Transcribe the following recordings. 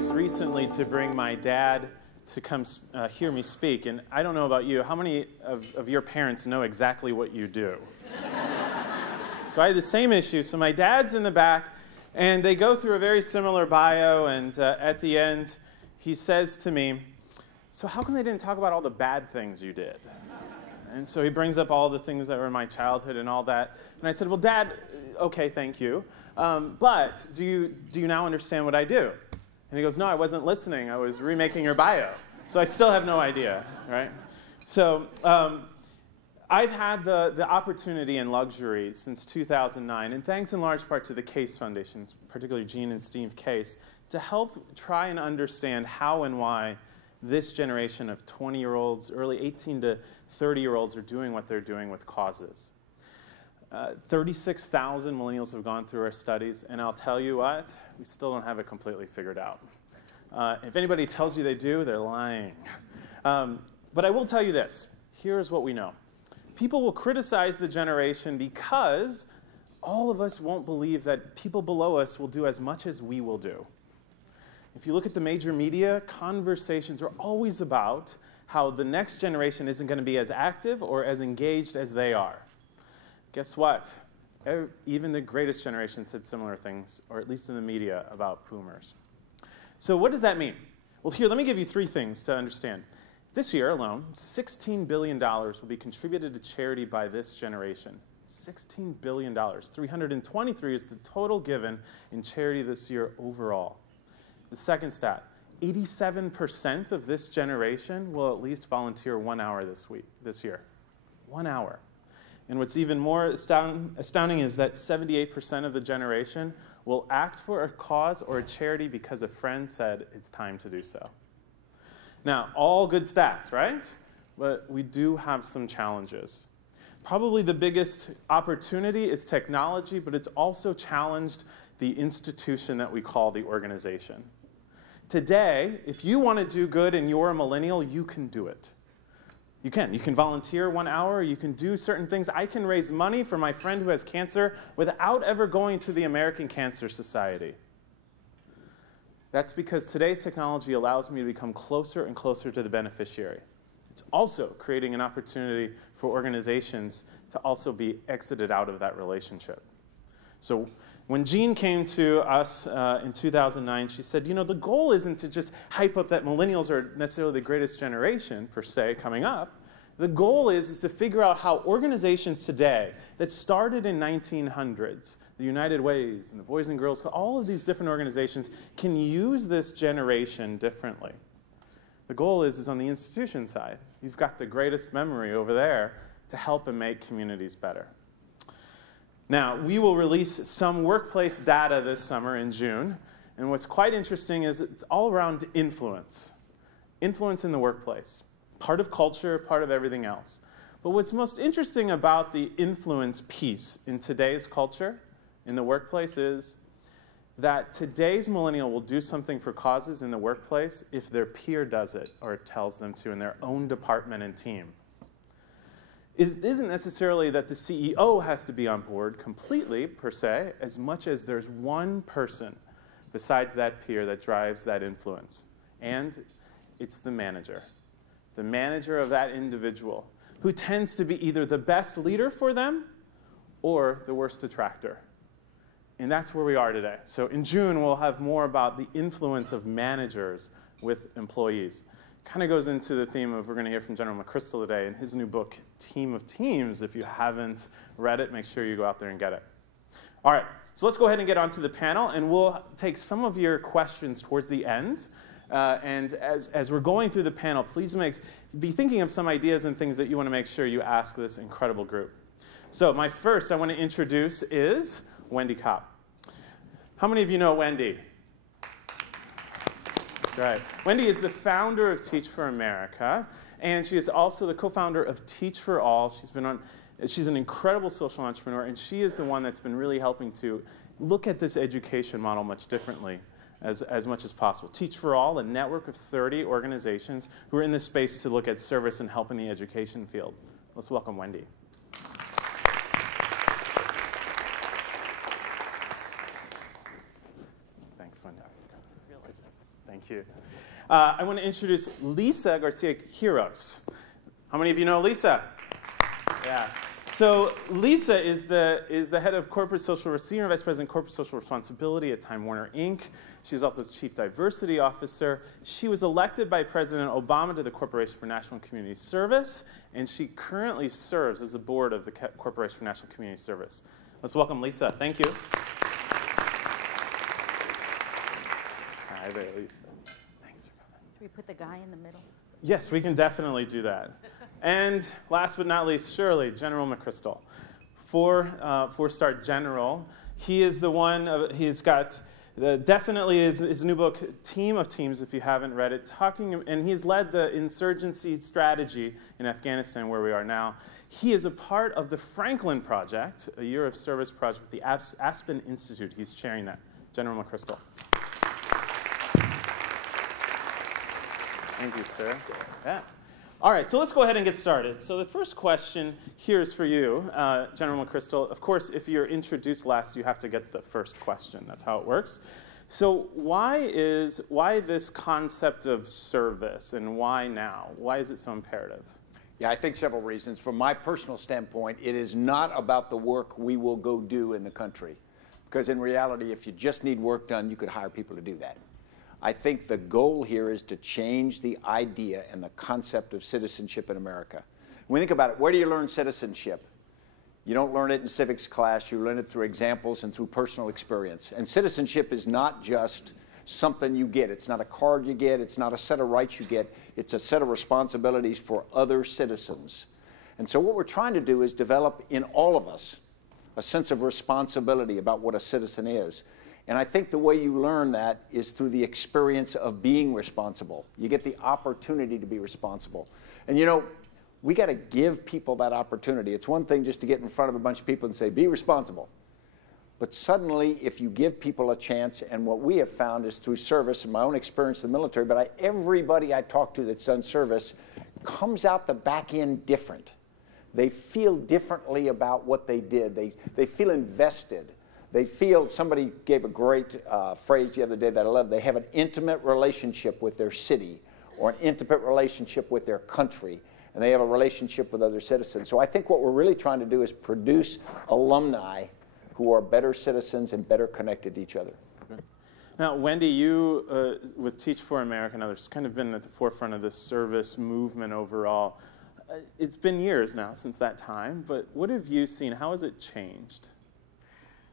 chance recently to bring my dad to come hear me speak, and I don't know about you, how many of your parents know exactly what you do? So I had the same issue. So my dad's in the back, and they go through a very similar bio, and at the end, he says to me, "So how come they didn't talk about all the bad things you did?" And so he brings up all the things that were in my childhood and all that. And I said, "Well, Dad, okay, thank you. But do you now understand what I do?" And he goes, "No, I wasn't listening. I was remaking your bio." So I still have no idea, right? So I've had the opportunity and luxury since 2009, and thanks in large part to the Case Foundation, particularly Gene and Steve Case, to help try and understand how and why this generation of 20-year-olds, early 18 to 30-year-olds are doing what they're doing with causes. 36,000 millennials have gone through our studies, and I'll tell you what, we still don't have it completely figured out. If anybody tells you they do, they're lying. But I will tell you this. Here's what we know. People will criticize the generation because all of us won't believe that people below us will do as much as we will do. If you look at the major media, conversations are always about how the next generation isn't going to be as active or as engaged as they are. Guess what? Even the greatest generation said similar things, or at least in the media, about boomers. So what does that mean? Well, here, let me give you three things to understand. This year alone, $16 billion will be contributed to charity by this generation. $16 billion. 323 is the total given in charity this year overall. The second stat, 87% of this generation will at least volunteer 1 hour this year. 1 hour. And what's even more astounding is that 78% of the generation will act for a cause or a charity because a friend said it's time to do so. Now, all good stats, right? But we do have some challenges. Probably the biggest opportunity is technology, but it's also challenged the institution that we call the organization. Today, if you want to do good and you're a millennial, you can do it. You can. You can volunteer 1 hour. You can do certain things. I can raise money for my friend who has cancer without ever going to the American Cancer Society. That's because today's technology allows me to become closer and closer to the beneficiary. It's also creating an opportunity for organizations to also be exited out of that relationship. So when Jean came to us in 2009, she said, you know, the goal isn't to just hype up that millennials are necessarily the greatest generation, per se, coming up. The goal is to figure out how organizations today that started in 1900s, the United Ways and the Boys and Girls Club, all of these different organizations can use this generation differently. The goal is on the institution side. You've got the greatest memory over there to help and make communities better. Now, we will release some workplace data this summer in June. And what's quite interesting is it's all around influence. Influence in the workplace. Part of culture, part of everything else. But what's most interesting about the influence piece in today's culture, in the workplace, is that today's millennial will do something for causes in the workplace if their peer does it or tells them to in their own department and team. It isn't necessarily that the CEO has to be on board completely, per se, as much as there's one person besides that peer that drives that influence. And it's the manager of that individual, who tends to be either the best leader for them or the worst detractor. And that's where we are today. So in June, we'll have more about the influence of managers with employees. Kind of goes into the theme of, we're going to hear from General McChrystal today in his new book, Team of Teams. If you haven't read it, make sure you go out there and get it. All right, so let's go ahead and get onto the panel, and we'll take some of your questions towards the end. And as we're going through the panel, please be thinking of some ideas and things that you want to make sure you ask this incredible group. So my first I want to introduce is Wendy Kopp. How many of you know Wendy? That's right. Wendy is the founder of Teach for America, and she is also the co-founder of Teach for All. She's an incredible social entrepreneur, and she is the one that's been really helping to look at this education model much differently as much as possible. Teach for All, a network of 30 organizations who are in this space to look at service and help in the education field. Let's welcome Wendy. Thanks, Wendy. Thank you. I want to introduce Lisa Garcia-Quiros. How many of you know Lisa? Yeah. So Lisa is the head of corporate social, senior vice president corporate social responsibility at Time Warner Inc. She's also chief diversity officer. She was elected by President Obama to the Corporation for National Community Service, and she currently serves as the board of the Corporation for National Community Service. Let's welcome Lisa. Thank you. Hi there, Lisa. Thanks for coming. Can we put the guy in the middle? Yes, we can definitely do that. And last but not least, surely, General McChrystal. Four-star general. He is the one, he's got definitely his new book, Team of Teams, if you haven't read it, and he's led the insurgency strategy in Afghanistan, where we are now. He is a part of the Franklin Project, a year of service project, the Aspen Institute. He's chairing that. General McChrystal. Thank you, sir. Yeah. All right, so let's go ahead and get started. So the first question here is for you, General McChrystal. Of course, if you're introduced last, you have to get the first question. That's how it works. So why this concept of service, and why now? Why is it so imperative? Yeah, I think several reasons. From my personal standpoint, it is not about the work we will go do in the country. Because in reality, if you just need work done, you could hire people to do that. I think the goal here is to change the idea and the concept of citizenship in America. When we think about it, where do you learn citizenship? You don't learn it in civics class. You learn it through examples and through personal experience. And citizenship is not just something you get. It's not a card you get. It's not a set of rights you get. It's a set of responsibilities for other citizens. And so what we're trying to do is develop in all of us a sense of responsibility about what a citizen is. And I think the way you learn that is through the experience of being responsible. You get the opportunity to be responsible. And you know, we got to give people that opportunity. It's one thing just to get in front of a bunch of people and say, be responsible. But suddenly, if you give people a chance, and what we have found is through service, and my own experience in the military, but everybody I talk to that's done service comes out the back end different. They feel differently about what they did. They feel invested. They feel, somebody gave a great phrase the other day that I love, they have an intimate relationship with their city or an intimate relationship with their country, and they have a relationship with other citizens. So I think what we're really trying to do is produce alumni who are better citizens and better connected to each other. Okay. Now, Wendy, you, with Teach for America and others, kind of been at the forefront of this service movement overall. It's been years now since that time, but what have you seen? How has it changed?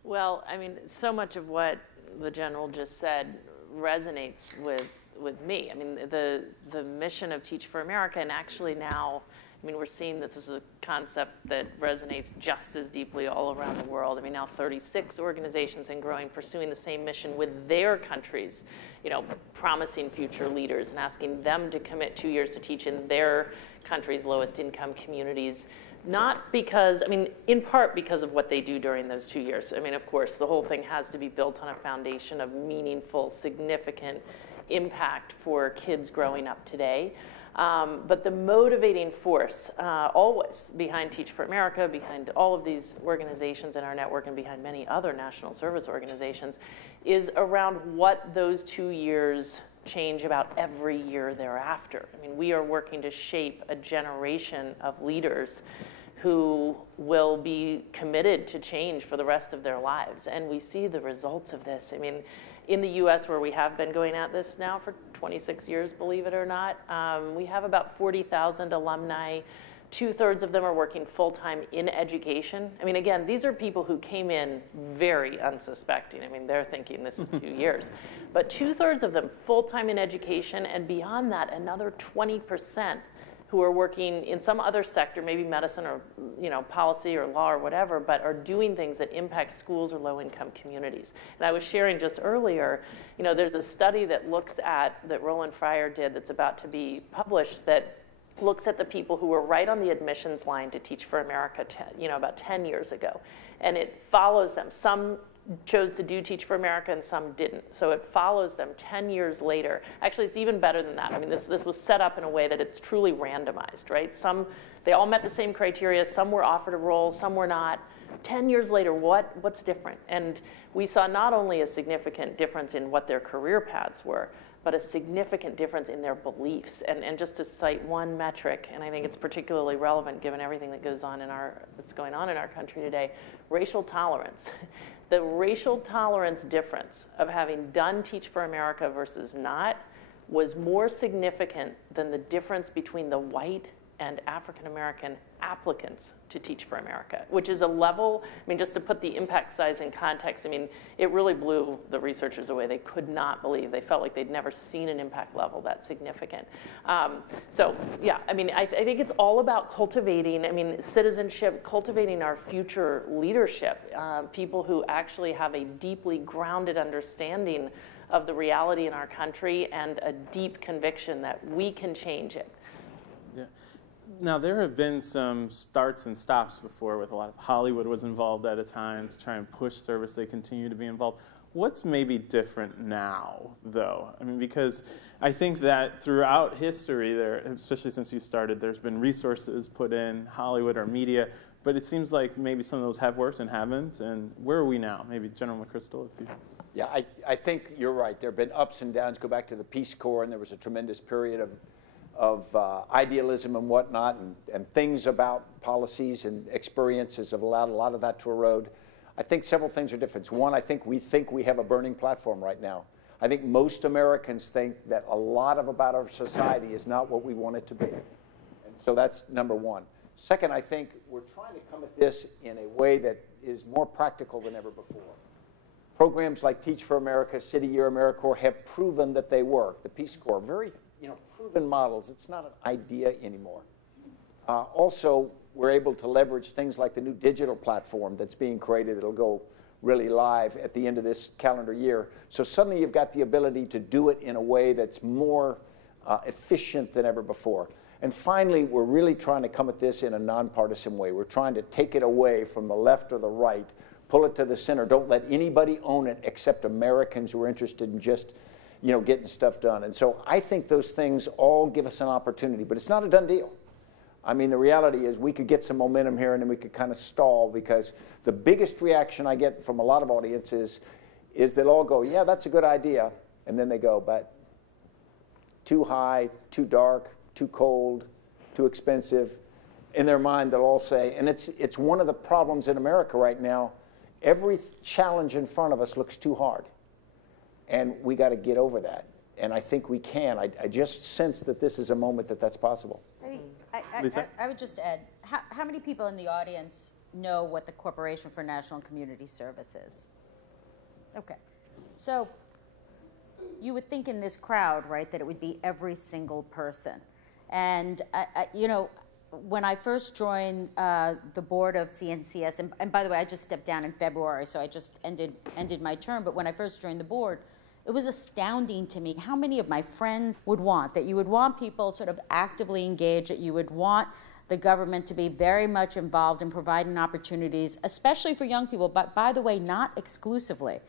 Well, I mean, so much of what the General just said resonates with me. I mean, the mission of Teach for America, and actually now, I mean, we're seeing that this is a concept that resonates just as deeply all around the world. I mean, now 36 organizations and growing pursuing the same mission with their countries, you know, promising future leaders and asking them to commit 2 years to teach in their country's lowest income communities. Not because, I mean, in part because of what they do during those 2 years. I mean, of course, the whole thing has to be built on a foundation of meaningful, significant impact for kids growing up today. But the motivating force always behind Teach for America, behind all of these organizations in our network and behind many other national service organizations is around what those 2 years change about every year thereafter. I mean, we are working to shape a generation of leaders who will be committed to change for the rest of their lives. And we see the results of this. I mean, in the US, where we have been going at this now for 26 years, believe it or not, we have about 40,000 alumni. 2/3 of them are working full-time in education. I mean, again, these are people who came in very unsuspecting. I mean, they're thinking this is 2 years. But 2/3 of them full-time in education, and beyond that, another 20% who are working in some other sector, maybe medicine or, you know, policy or law or whatever, but are doing things that impact schools or low-income communities. And I was sharing just earlier, you know, there's a study that looks at, that Roland Fryer did that's about to be published, that looks at the people who were right on the admissions line to Teach for America, you know, about 10 years ago. And it follows them. Some chose to do Teach for America and some didn't. So it follows them 10 years later. Actually, it's even better than that. I mean, this was set up in a way that it's truly randomized, right? They all met the same criteria. Some were offered a role, some were not. 10 years later, what's different? And we saw not only a significant difference in what their career paths were, but a significant difference in their beliefs. And just to cite one metric, and I think it's particularly relevant given everything that that's going on in our country today, racial tolerance. The racial tolerance difference of having done Teach for America versus not was more significant than the difference between the white and African American applicants to Teach for America, which is a level, I mean, just to put the impact size in context, I mean, it really blew the researchers away. They could not believe, they felt like they'd never seen an impact level that significant. So yeah, I mean, I think it's all about cultivating, I mean, citizenship, cultivating our future leadership, people who actually have a deeply grounded understanding of the reality in our country and a deep conviction that we can change it. Yeah. Now, there have been some starts and stops before with a lot of Hollywood was involved at a time to try and push service. They continue to be involved. What's maybe different now, though? I mean, because I think that throughout history, there, especially since you started, there's been resources put in Hollywood or media, but it seems like maybe some of those have worked and haven't. And where are we now? Maybe General McChrystal, if you... Yeah, I think you're right. There have been ups and downs. Go back to the Peace Corps, and there was a tremendous period of idealism and whatnot, and things about policies and experiences have allowed a lot of that to erode. I think several things are different. One, I think we have a burning platform right now. I think most Americans think that a lot about our society is not what we want it to be. And so that's number one. Second, I think we're trying to come at this in a way that is more practical than ever before. Programs like Teach for America, City Year, AmeriCorps have proven that they work. The Peace Corps, very proven models. It's not an idea anymore. Also, we're able to leverage things like the new digital platform that's being created that'll go really live at the end of this calendar year. So suddenly you've got the ability to do it in a way that's more efficient than ever before. And finally, we're really trying to come at this in a nonpartisan way. We're trying to take it away from the left or the right, pull it to the center. Don't let anybody own it except Americans who are interested in just, getting stuff done. And so I think those things all give us an opportunity, but it's not a done deal. I mean, the reality is we could get some momentum here and then we could kind of stall, because the biggest reaction I get from a lot of audiences is they'll all go, yeah, that's a good idea. And then they go, but too high, too dark, too cold, too expensive. In their mind, they'll all say, and it's one of the problems in America right now, every challenge in front of us looks too hard, and we got to get over that. And I think we can. I just sense that this is a moment that that's possible. I would just add, how many people in the audience know what the Corporation for National and Community Service is? Okay. So you would think in this crowd, right, that it would be every single person. And, when I first joined the board of CNCS, and by the way, I just stepped down in February, so I just ended my term, but when I first joined the board, it was astounding to me how many of my friends would want, that you would want people sort of actively engaged, that you would want the government to be very much involved in providing opportunities, especially for young people, but by the way, not exclusively,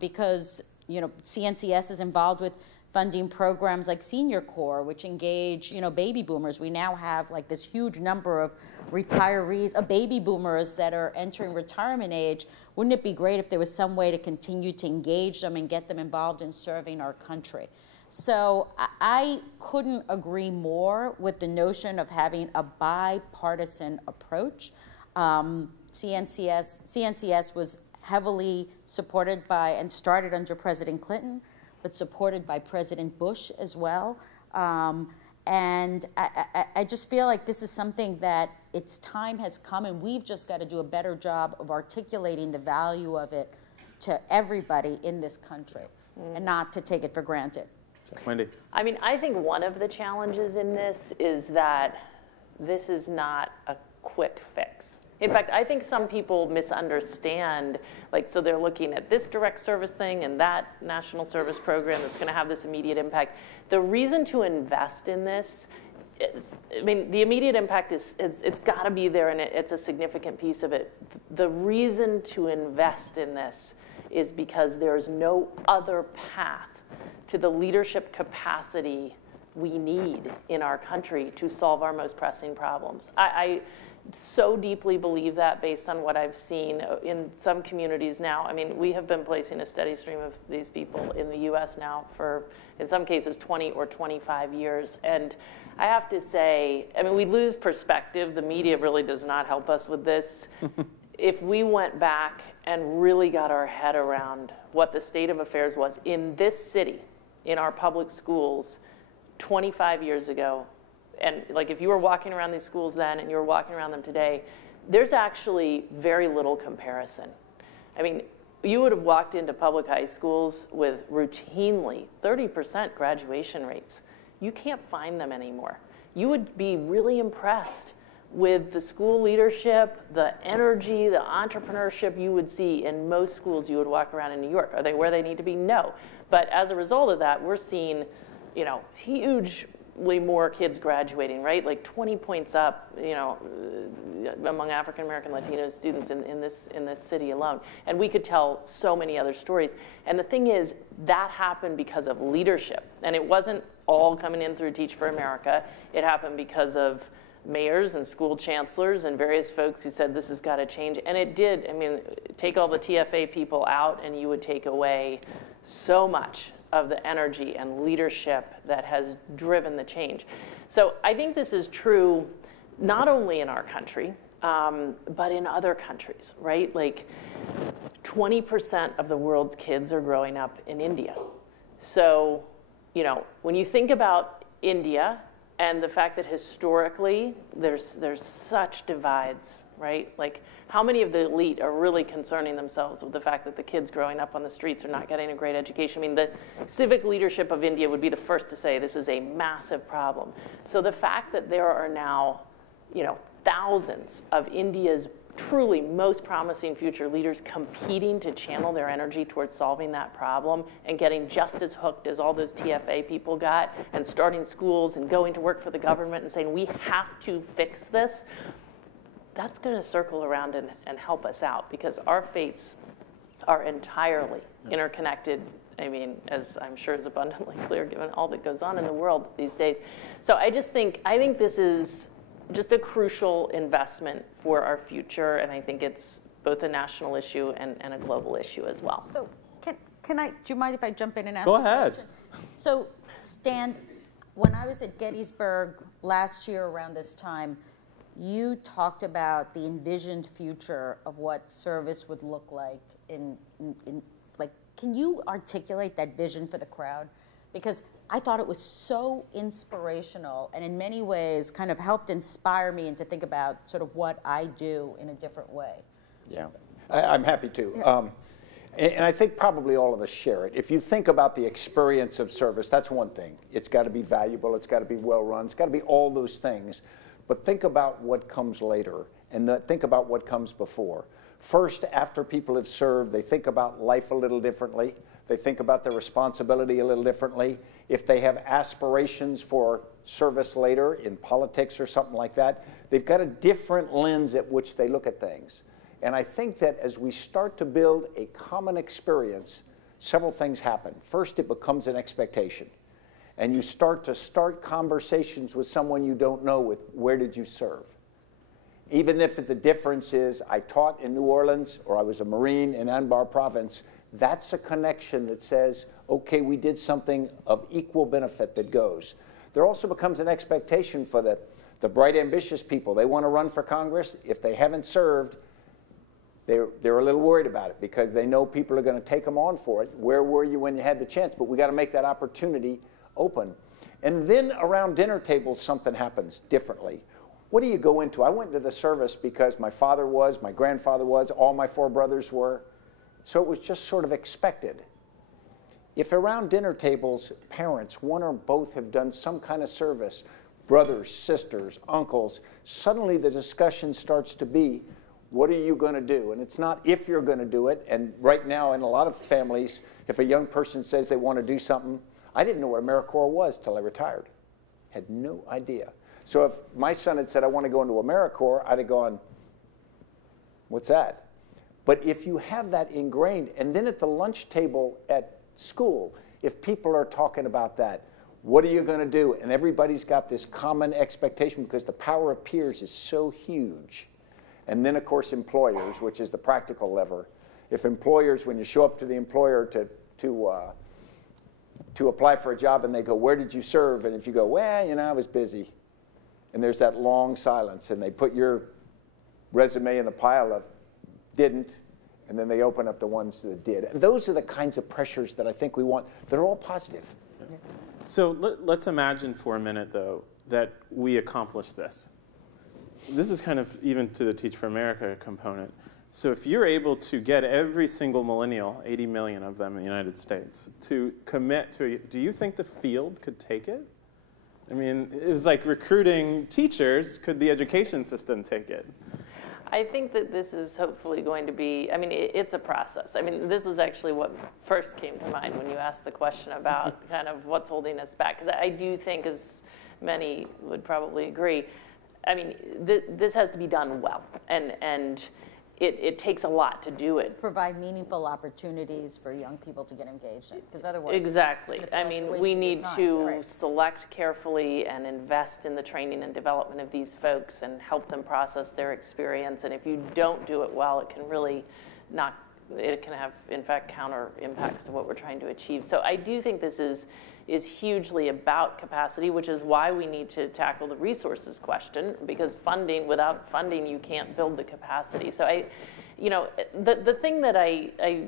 because, CNCS is involved with funding programs like Senior Corps, which engage, baby boomers. We now have like this huge number of retirees, baby boomers that are entering retirement age. Wouldn't it be great if there was some way to continue to engage them and get them involved in serving our country? So I couldn't agree more with the notion of having a bipartisan approach. CNCS was heavily supported by and started under President Clinton, but supported by President Bush as well. And I just feel like this is something that its time has come, and we've just got to do a better job of articulating the value of it to everybody in this country, and not to take it for granted. Wendy? I mean, I think one of the challenges in this is that this is not a quick fix. In fact, I think some people misunderstand, so they're looking at this direct service thing and that national service program that's going to have this immediate impact. The reason to invest in this is, the immediate impact it's got to be there, and it's a significant piece of it. The reason to invest in this is because there's no other path to the leadership capacity we need in our country to solve our most pressing problems. I so deeply believe that based on what I've seen in some communities now. I mean, we have been placing a steady stream of these people in the US now for, in some cases, 20 or 25 years. And I have to say, I mean, we lose perspective. The media really does not help us with this. If we went back and really got our head around what the state of affairs was in this city, in our public schools, 25 years ago, and like if you were walking around these schools then and you're walking around them today, there's actually very little comparison. I mean, you would have walked into public high schools with routinely 30% graduation rates. You can't find them anymore. You would be really impressed with the school leadership, the energy, the entrepreneurship you would see in most schools you would walk around in New York. Are they where they need to be? No. But as a result of that, we're seeing, you know, hugely more kids graduating, right? Like 20 points up, you know, among African American Latino students in this city alone. And we could tell so many other stories. And the thing is, that happened because of leadership. And it wasn't all coming in through Teach for America. It happened because of mayors and school chancellors and various folks who said this has got to change. And it did. I mean, take all the TFA people out and you would take away so much of the energy and leadership that has driven the change. So I think this is true not only in our country, but in other countries, right? Like 20% of the world's kids are growing up in India. So, you know, when you think about India and the fact that historically there's such divides, right? Like how many of the elite are really concerning themselves with the fact that the kids growing up on the streets are not getting a great education? I mean, the civic leadership of India would be the first to say this is a massive problem. So the fact that there are now, you know, thousands of India's truly most promising future leaders competing to channel their energy towards solving that problem and getting just as hooked as all those TFA people got and starting schools and going to work for the government and saying we have to fix this, that's going to circle around and help us out because our fates are entirely interconnected. I mean, as I'm sure is abundantly clear given all that goes on in the world these days. So I think this is just a crucial investment for our future, and I think it's both a national issue and a global issue as well. So can I, do you mind if I jump in and ask Go a ahead. question? So Stan, when I was at Gettysburg last year around this time, you talked about the envisioned future of what service would look like in like, can you articulate that vision for the crowd? Because I thought it was so inspirational and in many ways kind of helped inspire me and to think about sort of what I do in a different way. Yeah, I'm happy to. Yeah. And I think probably all of us share it. If you think about the experience of service, that's one thing. It's got to be valuable, it's got to be well run, it's got to be all those things. But think about what comes later and think about what comes before. First, after people have served, they think about life a little differently. They think about their responsibility a little differently. If they have aspirations for service later in politics or something like that, they've got a different lens at which they look at things. And I think that as we start to build a common experience, several things happen. First, it becomes an expectation. And you start conversations with someone you don't know with, where did you serve? Even if the difference is I taught in New Orleans or I was a Marine in Anbar Province, that's a connection that says, okay, we did something of equal benefit that goes. There also becomes an expectation for the bright, ambitious people. They want to run for Congress. If they haven't served, they're a little worried about it because they know people are going to take them on for it. Where were you when you had the chance? But we got to make that opportunity open. And then around dinner tables, something happens differently. What do you go into? I went to the service because my father was, my grandfather was, all my 4 brothers were. So it was just sort of expected. If around dinner tables, parents, one or both have done some kind of service, brothers, sisters, uncles, suddenly the discussion starts to be, what are you going to do? And it's not if you're going to do it. And right now in a lot of families, if a young person says they want to do something, I didn't know what AmeriCorps was till I retired. Had no idea. So if my son had said, I want to go into AmeriCorps, I'd have gone, what's that? But if you have that ingrained, and then at the lunch table at school, if people are talking about that, What are you going to do? And everybody's got this common expectation because the power of peers is so huge. And then, of course, employers, which is the practical lever. If employers, when you show up to the employer to apply for a job and they go, where did you serve? And if you go, well, you know, I was busy. And there's that long silence, and they put your resume in the pile of didn't, and then they open up the ones that did. And those are the kinds of pressures that I think we want. They're all positive. So let's imagine for a minute, though, that we accomplish this. This is kind of even to the Teach for America component. So if you're able to get every single millennial, 80 million of them in the United States, to commit to, do you think the field could take it? I mean, it was like recruiting teachers. Could the education system take it? I think that this is hopefully going to be, I mean, it's a process. I mean, this is actually what first came to mind when you asked the question about kind of what's holding us back. Because I do think, as many would probably agree, I mean, this has to be done well. And it takes a lot to do it. Provide meaningful opportunities for young people to get engaged in, because otherwise... Exactly. I mean, we need to right. select carefully and invest in the training and development of these folks and help them process their experience. And if you don't do it well, it can really it can have, in fact, counter impacts to what we're trying to achieve. So I do think this is hugely about capacity, which is why we need to tackle the resources question, because without funding, you can't build the capacity. So the thing that I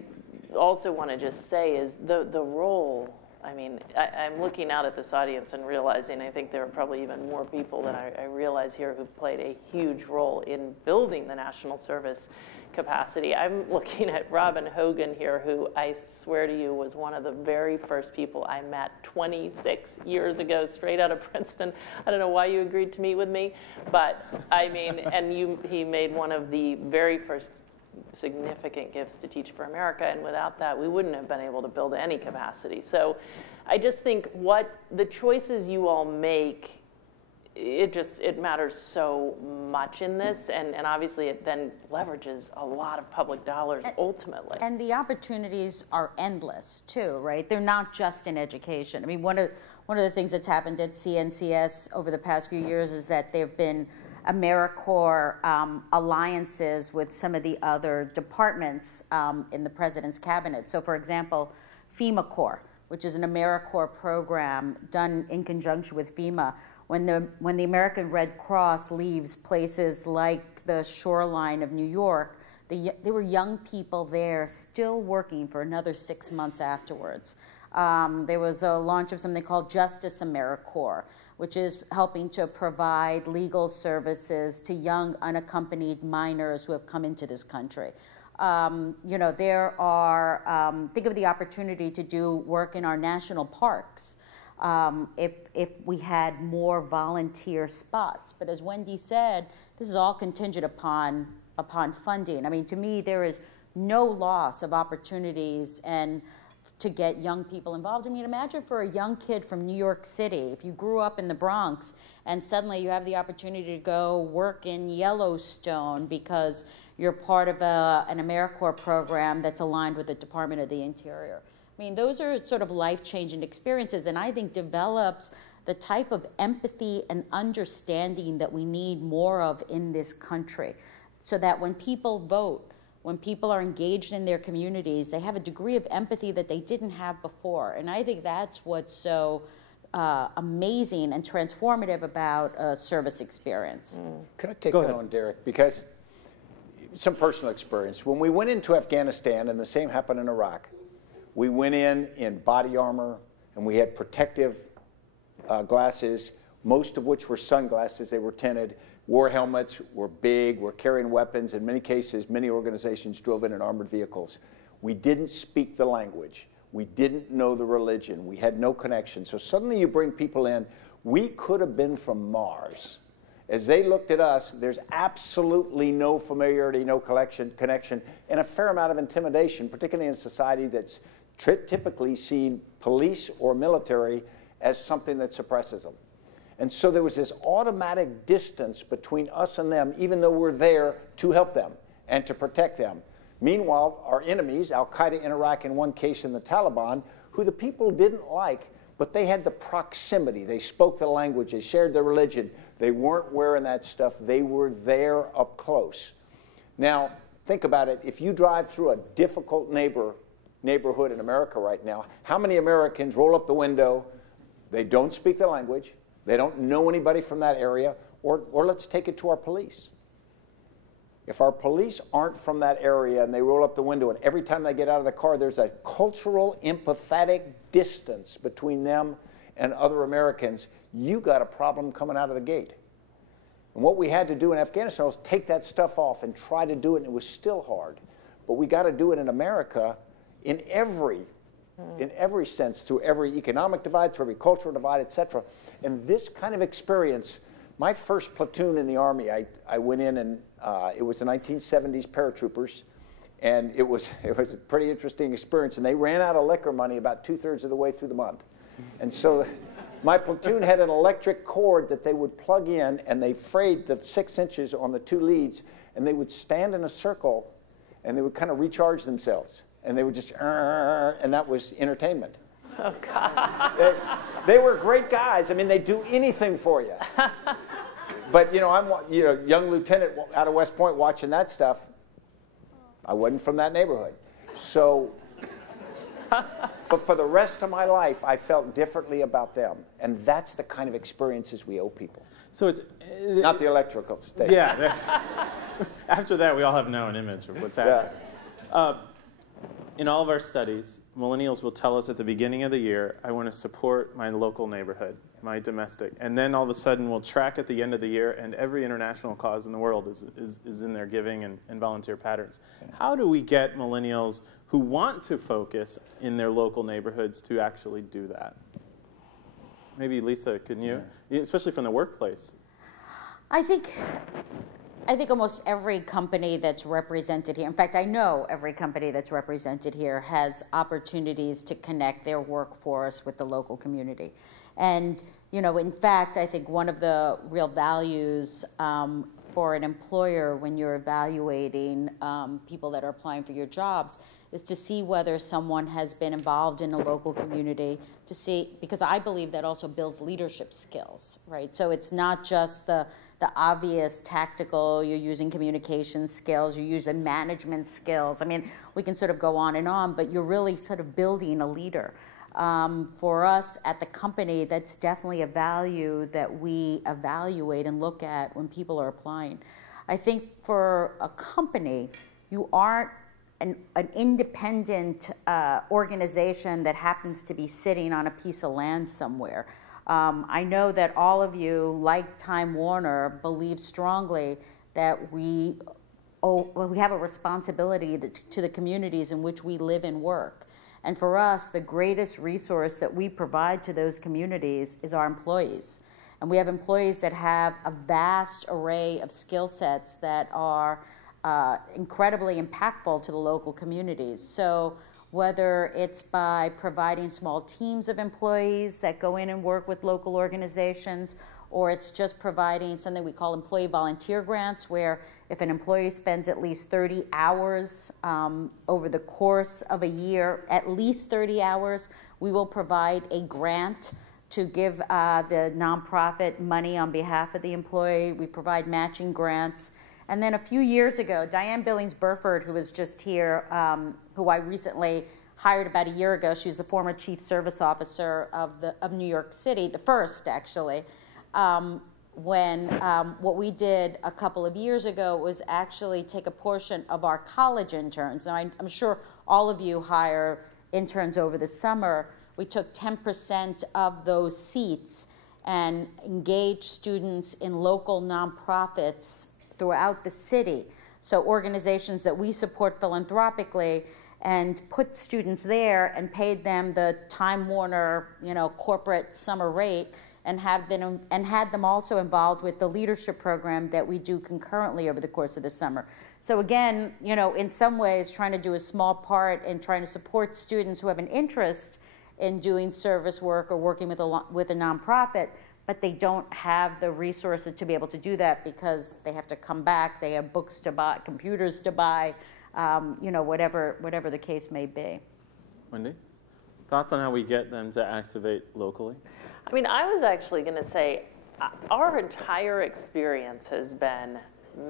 also want to just say is the role. I mean, I'm looking out at this audience and realizing I think there are probably even more people than I realize here who've played a huge role in building the national service capacity. I'm looking at Robin Hogan here, who I swear to you was one of the very first people I met 26 years ago, straight out of Princeton. I don't know why you agreed to meet with me, but I mean, and he made one of the very first significant gifts to Teach for America, and without that, we wouldn't have been able to build any capacity. So I just think what the choices you all make, it matters so much in this, and obviously it then leverages a lot of public dollars ultimately. And the opportunities are endless too, right? They're not just in education. I mean, one of the things that's happened at CNCS over the past few years is that there have been AmeriCorps alliances with some of the other departments in the president's cabinet. So for example, FEMA Corps, which is an AmeriCorps program done in conjunction with FEMA. When the American Red Cross leaves places like the shoreline of New York, there were young people there still working for another 6 months afterwards. There was a launch of something called Justice AmeriCorps, which is helping to provide legal services to young unaccompanied minors who have come into this country. There are, think of the opportunity to do work in our national parks. If we had more volunteer spots. But as Wendy said, this is all contingent upon funding. I mean, to me, there is no loss of opportunities and to get young people involved. I mean, imagine for a young kid from New York City, if you grew up in the Bronx and suddenly you have the opportunity to go work in Yellowstone because you're part of an AmeriCorps program that's aligned with the Department of the Interior. I mean, those are sort of life-changing experiences, and I think develops the type of empathy and understanding that we need more of in this country, so that when people vote, when people are engaged in their communities, they have a degree of empathy that they didn't have before. And I think that's what's so amazing and transformative about a service experience. Could I take that on, Derek? Because some personal experience. When we went into Afghanistan, and the same happened in Iraq, we went in body armor, and we had protective glasses, most of which were sunglasses. They were tinted. War helmets were big. We're carrying weapons. In many cases, many organizations drove in armored vehicles. We didn't speak the language. We didn't know the religion. We had no connection. So suddenly you bring people in. We could have been from Mars. As they looked at us, there's absolutely no familiarity, no connection, and a fair amount of intimidation, particularly in a society that's typically seen police or military as something that suppresses them. And so there was this automatic distance between us and them, even though we're there to help them and to protect them. Meanwhile, our enemies, Al-Qaeda in Iraq in one case, and the Taliban, who the people didn't like, but they had the proximity. They spoke the language. They shared their religion. They weren't wearing that stuff. They were there up close. Now, think about it. If you drive through a difficult neighborhood in America right now, how many Americans roll up the window, they don't speak the language, they don't know anybody from that area, or let's take it to our police. If our police aren't from that area and they roll up the window and every time they get out of the car there's a cultural, empathetic distance between them and other Americans, you got a problem coming out of the gate. And what we had to do in Afghanistan was take that stuff off and try to do it, and it was still hard. But we got to do it in America in every sense, through every economic divide, through every cultural divide, etc. And this kind of experience, my first platoon in the Army, I went in and it was the 1970s paratroopers, and it was a pretty interesting experience. And they ran out of liquor money about 2/3 of the way through the month. And so my platoon had an electric cord that they would plug in, and they frayed the 6 inches on the 2 leads, and they would stand in a circle, and they would kind of recharge themselves. And they would just, and that was entertainment. Oh, God. They were great guys. I mean, they'd do anything for you. But, you know, I'm young lieutenant out of West Point watching that stuff. I wasn't from that neighborhood. So, but for the rest of my life, I felt differently about them. And that's the kind of experiences we owe people. So it's... Not the electrical state. Yeah. After that, we all have now an image of what's happening. Yeah. In all of our studies, millennials will tell us at the beginning of the year, I want to support my local neighborhood, my domestic. And then all of a sudden we'll track at the end of the year, and every international cause in the world is in their giving and volunteer patterns. How do we get millennials who want to focus in their local neighborhoods to actually do that? Maybe Lisa, can you, especially from the workplace? I think almost every company that's represented here, in fact, I know every company that's represented here has opportunities to connect their workforce with the local community. And, you know, in fact, I think one of the real values for an employer when you're evaluating people that are applying for your jobs is to see whether someone has been involved in a local community, to see, because I believe that also builds leadership skills, right? So it's not just the obvious tactical, you're using communication skills, you're using management skills. I mean, we can sort of go on, but you're really sort of building a leader. For us at the company, that's definitely a value that we evaluate and look at when people are applying. I think for a company, you aren't an independent organization that happens to be sitting on a piece of land somewhere. I know that all of you, like Time Warner, believe strongly that we have a responsibility to the communities in which we live and work. And for us, the greatest resource that we provide to those communities is our employees. And we have employees that have a vast array of skill sets that are incredibly impactful to the local communities. So whether it's by providing small teams of employees that go in and work with local organizations, or it's just providing something we call employee volunteer grants, where if an employee spends at least 30 hours over the course of a year, at least 30 hours, we will provide a grant to give the nonprofit money on behalf of the employee. We provide matching grants. And then a few years ago, Diane Billings-Burford, who was just here, who I recently hired about a year ago, she was the former chief service officer of New York City, the first actually, what we did a couple of years ago was actually take a portion of our college interns. Now, I'm sure all of you hire interns over the summer. We took 10% of those seats and engaged students in local nonprofits throughout the city. So organizations that we support philanthropically, and put students there and paid them the Time Warner, corporate summer rate, and had them also involved with the leadership program that we do concurrently over the course of the summer. So again, in some ways, trying to do a small part in trying to support students who have an interest in doing service work or working with a nonprofit, but they don't have the resources to be able to do that because they have to come back, they have books to buy, computers to buy, whatever the case may be. Wendy? Thoughts on how we get them to activate locally? I mean, I was actually going to say our entire experience has been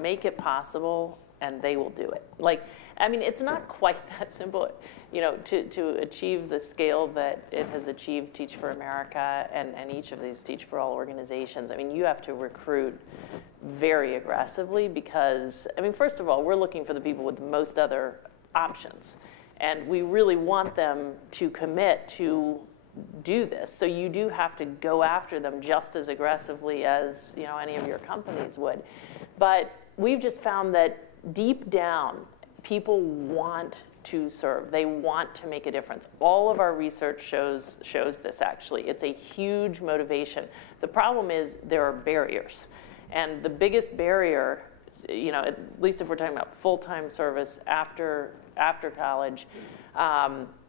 make it possible and they will do it. Like, I mean, it's not quite that simple, you know, to achieve the scale that it has achieved Teach for America and each of these Teach for All organizations. I mean, you have to recruit very aggressively because, I mean, first of all, we're looking for the people with the most other options. And we really want them to commit to do this. So you do have to go after them just as aggressively as, you know, any of your companies would. But we've just found that deep down, people want to serve. They want to make a difference. All of our research shows this, actually. It's a huge motivation. The problem is there are barriers. And the biggest barrier, you know, at least if we're talking about full-time service after college,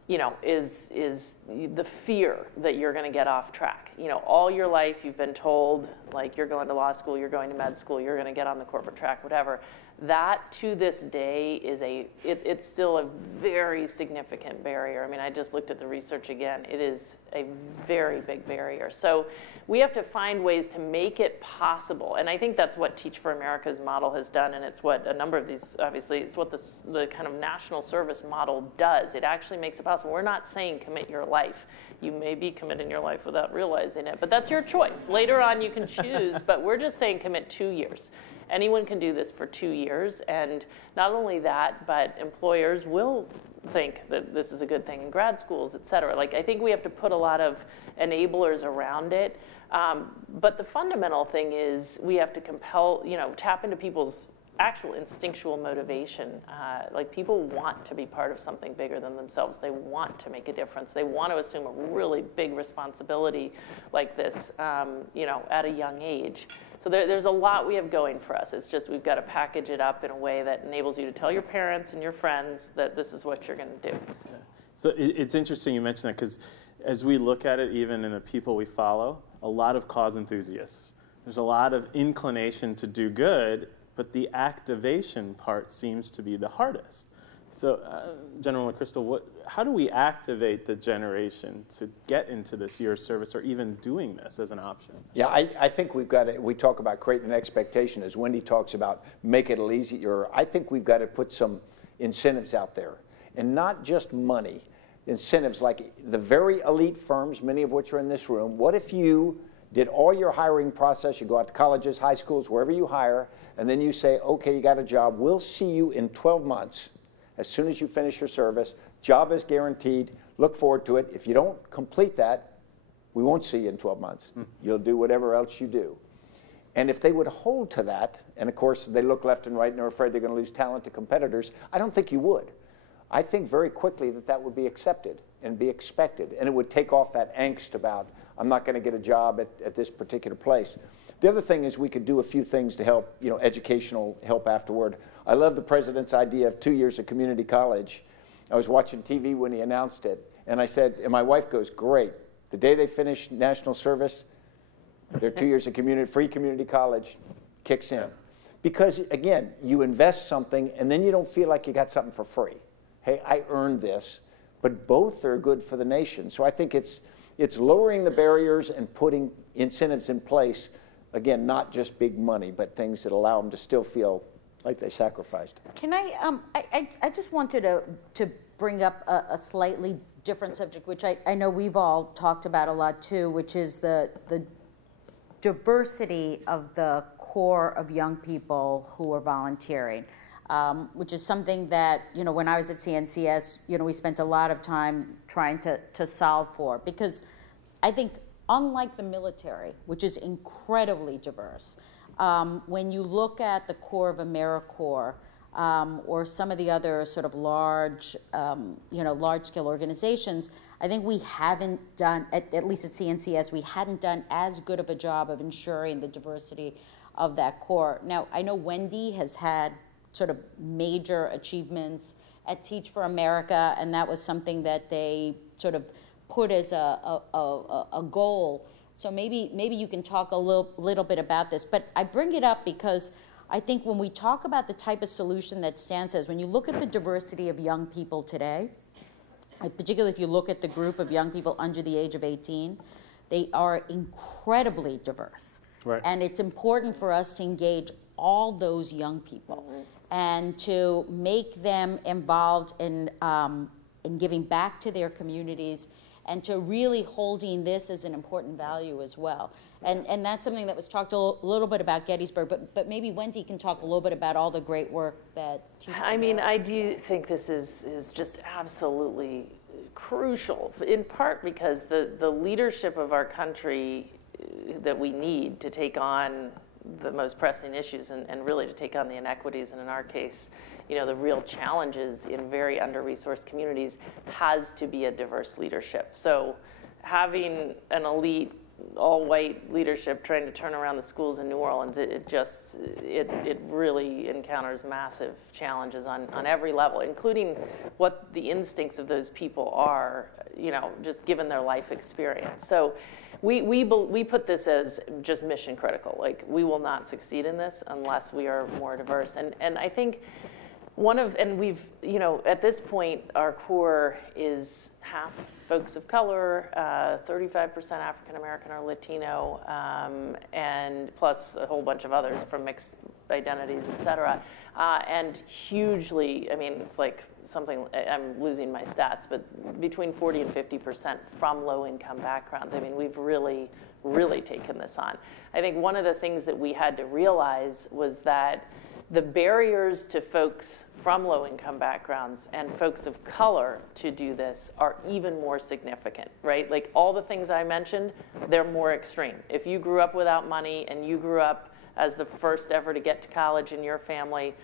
you know, is the fear that you're going to get off track. You know, all your life you've been told, like, you're going to law school, you're going to med school, you're going to get on the corporate track, whatever. That, to this day, is it's still a very significant barrier. I mean, I just looked at the research again. It is a very big barrier. So we have to find ways to make it possible. And I think that's what Teach for America's model has done, and it's what a number of these, obviously, it's what the kind of national service model does. It actually makes it possible. We're not saying commit your life. You may be committing your life without realizing it, but that's your choice. Later on, you can choose, but we're just saying commit 2 years. Anyone can do this for 2 years, and not only that, but employers will think that this is a good thing in grad schools, et cetera. Like, I think we have to put a lot of enablers around it, but the fundamental thing is we have to compel, you know, tap into people's actual instinctual motivation. Like, people want to be part of something bigger than themselves. They want to make a difference. They want to assume a really big responsibility like this, you know, at a young age. So there's a lot we have going for us. It's just we've got to package it up in a way that enables you to tell your parents and your friends that this is what you're going to do. Okay. So it's interesting you mentioned that, because as we look at it, even in the people we follow, a lot of cause enthusiasts. There's a lot of inclination to do good, but the activation part seems to be the hardest. So, General McChrystal, how do we activate the generation to get into this year's service or even doing this as an option? Yeah, I think we've got to, we talk about creating an expectation, as Wendy talks about, make it easier. I think we've got to put some incentives out there, and not just money. Incentives like the very elite firms, many of which are in this room. What if you did all your hiring process, you go out to colleges, high schools, wherever you hire, and then you say, okay, you got a job, we'll see you in 12 months. As soon as you finish your service, job is guaranteed, look forward to it. If you don't complete that, we won't see you in 12 months. You'll do whatever else you do. And if they would hold to that, and of course they look left and right and are afraid they're going to lose talent to competitors, I don't think you would. I think very quickly that would be accepted and be expected, and it would take off that angst about, I'm not going to get a job at this particular place. The other thing is we could do a few things to help, you know, educational help afterward. I love the president's idea of 2 years of community college. I was watching TV when he announced it, and I said, and my wife goes, great. The day they finish national service, their 2 years of free community college kicks in. Because, again, you invest something, and then you don't feel like you got something for free. Hey, I earned this, but both are good for the nation. So I think it's lowering the barriers and putting incentives in place. Again, not just big money, but things that allow them to still feel like they sacrificed. Can I just wanted to bring up a slightly different subject, which I know we've all talked about a lot too, which is the diversity of the core of young people who are volunteering, which is something that, you know, when I was at CNCS, you know, we spent a lot of time trying to solve for, because I think unlike the military, which is incredibly diverse, when you look at the Corps of AmeriCorps or some of the other sort of large, you know, large-scale organizations, I think we haven't done, at least at CNCS, we hadn't done as good of a job of ensuring the diversity of that Corps. Now, I know Wendy has had sort of major achievements at Teach for America, and that was something that they sort of put as a goal. So maybe you can talk a little bit about this. But I bring it up because I think when we talk about the type of solution that Stan says, when you look at the diversity of young people today, particularly if you look at the group of young people under the age of 18, they are incredibly diverse. Right. And it's important for us to engage all those young people and to make them involved in giving back to their communities and to really holding this as an important value as well. And that's something that was talked a little bit about Gettysburg, but maybe Wendy can talk a little bit about all the great work that I mean, I do think this is just absolutely crucial, in part because the leadership of our country that we need to take on the most pressing issues and really to take on the inequities, and in our case, you know, the real challenges in very under-resourced communities, has to be a diverse leadership. So having an elite, all-white leadership trying to turn around the schools in New Orleans, it really encounters massive challenges on every level, including what the instincts of those people are, you know, just given their life experience. So we put this as just mission critical. Like, we will not succeed in this unless we are more diverse. And I think we've, you know, at this point, our core is half folks of color, 35% African American or Latino, and plus a whole bunch of others from mixed identities, et cetera. And hugely, I mean, it's like something, I'm losing my stats, but between 40 and 50% from low-income backgrounds. I mean, we've really, really taken this on. I think one of the things that we had to realize was that the barriers to folks from low-income backgrounds and folks of color to do this are even more significant, right? Like, all the things I mentioned, they're more extreme. If you grew up without money and you grew up as the first ever to get to college in your family,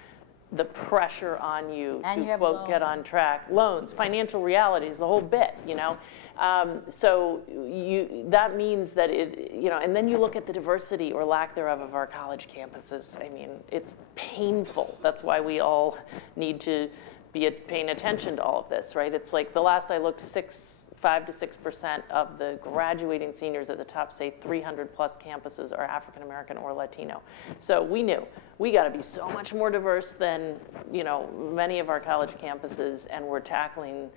the pressure on you to, quote, get on track, loans, financial realities, the whole bit, you know? So that means that it, you know, and then you look at the diversity or lack thereof of our college campuses. I mean, it's painful. That's why we all need to be paying attention to all of this, right? It's like, the last I looked, 5 to 6% of the graduating seniors at the top, say, 300 plus campuses are African American or Latino. So we knew we got to be so much more diverse than, you know, many of our college campuses, and we're tackling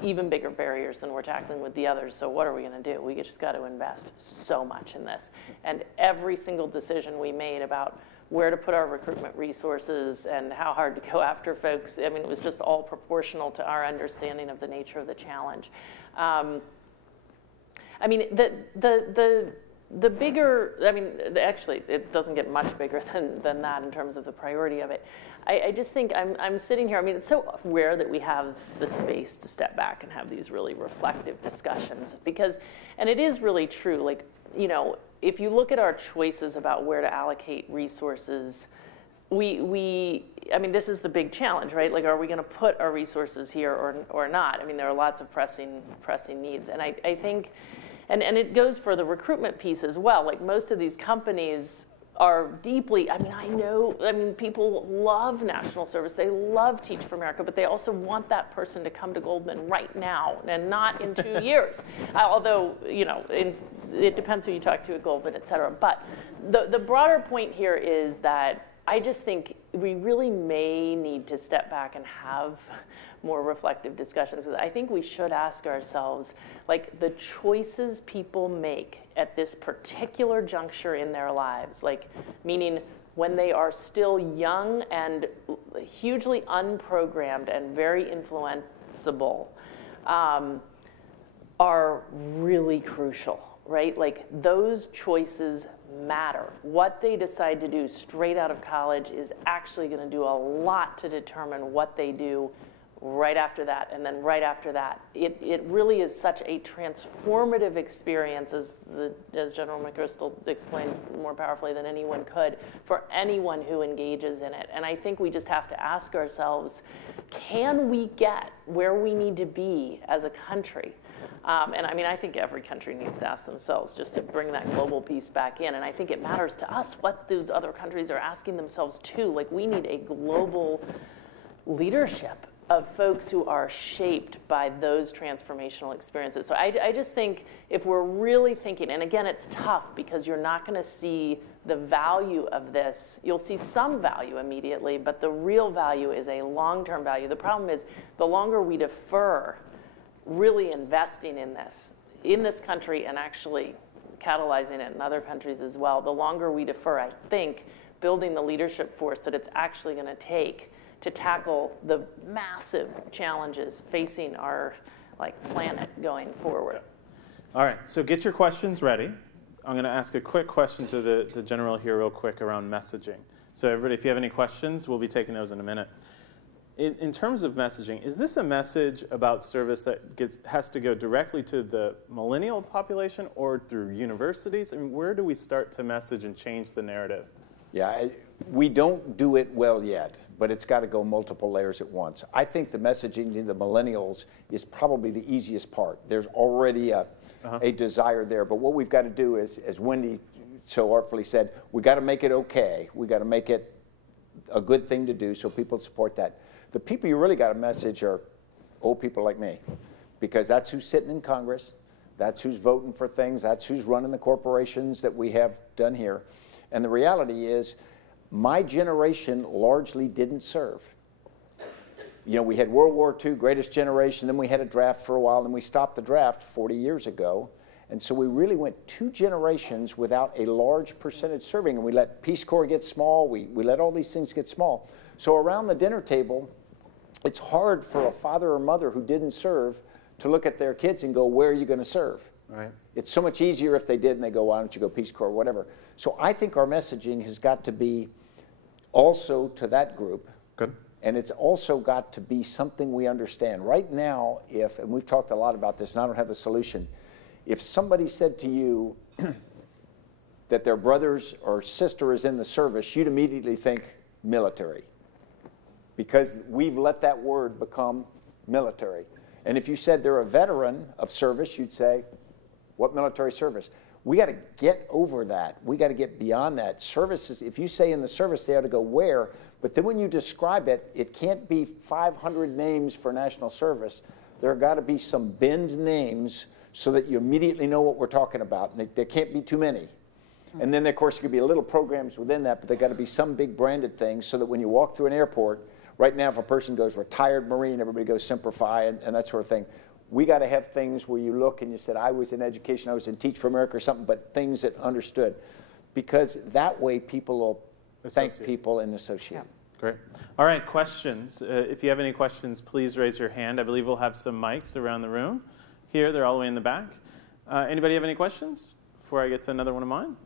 even bigger barriers than we're tackling with the others. So what are we going to do? We just got to invest so much in this. And every single decision we made about where to put our recruitment resources and how hard to go after folks, I mean, it was just all proportional to our understanding of the nature of the challenge. I mean, the bigger, I mean, actually, it doesn't get much bigger than that in terms of the priority of it. I just think I'm sitting here, I mean, it's so rare that we have the space to step back and have these really reflective discussions, because, and it is really true, like, you know, if you look at our choices about where to allocate resources, I mean, this is the big challenge, right? Like, are we going to put our resources here or not? I mean, there are lots of pressing needs. And I think, and it goes for the recruitment piece as well. Like, most of these companies are deeply, I mean, people love national service. They love Teach for America, but they also want that person to come to Goldman right now and not in 2 years. Although, you know, it depends who you talk to at Goldman, et cetera. But the broader point here is that I just think we really may need to step back and have more reflective discussions. I think we should ask ourselves, like, the choices people make at this particular juncture in their lives, like, meaning when they are still young and hugely unprogrammed and very influenceable, are really crucial, right? Like, those choices matter. What they decide to do straight out of college is actually going to do a lot to determine what they do right after that, and then right after that. It really is such a transformative experience, as General McChrystal explained more powerfully than anyone could, for anyone who engages in it. And I think we just have to ask ourselves, can we get where we need to be as a country? And I mean, I think every country needs to ask themselves, just to bring that global piece back in. And I think it matters to us what those other countries are asking themselves too. Like, we need a global leadership of folks who are shaped by those transformational experiences. So I just think if we're really thinking, and again, it's tough because you're not going to see the value of this. You'll see some value immediately, but the real value is a long-term value. The problem is, the longer we defer really investing in this country and actually catalyzing it in other countries as well. The longer we defer, I think, building the leadership force that it's actually going to take to tackle the massive challenges facing our planet going forward. All right, so get your questions ready. I'm going to ask a quick question to the general here real quick around messaging. So everybody, if you have any questions, we'll be taking those in a minute. In terms of messaging, is this a message about service that has to go directly to the millennial population or through universities? I mean, where do we start to message and change the narrative? Yeah, we don't do it well yet, but it's got to go multiple layers at once. I think the messaging to the millennials is probably the easiest part. There's already a desire there, but what we've got to do is, as Wendy so artfully said, we got to make it okay. We got to make it a good thing to do so people support that. The people you really got to message are old people like me, because that's who's sitting in Congress, that's who's voting for things, that's who's running the corporations that we have done here. And the reality is, my generation largely didn't serve. You know, we had World War II, greatest generation, then we had a draft for a while, and we stopped the draft 40 years ago. And so we really went 2 generations without a large percentage serving, and we let Peace Corps get small, we let all these things get small. So around the dinner table, it's hard for a father or mother who didn't serve to look at their kids and go, where are you going to serve? Right. It's so much easier if they did and they go, why don't you go Peace Corps or whatever. So I think our messaging has got to be also to that group. Good. And it's also got to be something we understand. Right now, and we've talked a lot about this and I don't have the solution, if somebody said to you that their brothers or sister is in the service, you'd immediately think military, because we've let that word become military. And if you said they're a veteran of service, you'd say, what military service? We got to get over that. We got to get beyond that. Services, if you say in the service, they ought to go where, but then when you describe it, it can't be 500 names for national service. There got to be some bend names so that you immediately know what we're talking about. And there can't be too many. And then, of course, there could be little programs within that, but there got to be some big branded things so that when you walk through an airport, right now, if a person goes retired Marine, everybody goes Simplify and that sort of thing. We got to have things where you look and you said, I was in education, I was in Teach for America or something, but things that understood. Because that way people will thank people and associate. Yeah. Great. All right, questions. If you have any questions, please raise your hand. I believe we'll have some mics around the room. Here, they're all the way in the back. Anybody have any questions before I get to another one of mine?